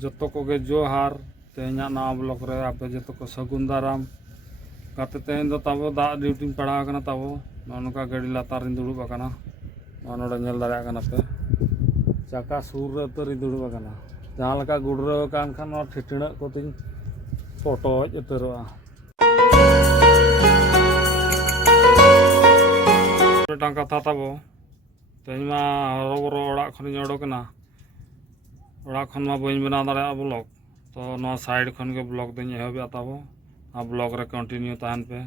जतो कोगे जोहार तेना नवा ब्लॉक रे आपे जतो को सगुन दाराम गाते तेन दो ताबो दा ड्यूटी पढ़ाव कना ताबो नोनका गाड़ी लातार इन दुड़ुब आकना नोडे नेल दाड़ा कना पे चाका सुर रे उतर दुड़ुब आकना जहां लका गुडरो कान खान ठिठिण को तिन पटोज उतरवा टांग कथा ताबो तेज मा हरोबरो ओड़ा खनि ओडोकना ओड़ा खन मा बइन बना दाड़ा ब्लॉक तो नो साइड खन के ब्लॉक दिन एहबे ताबो आ ब्लॉक रे कंटिन्यू ताहन पे।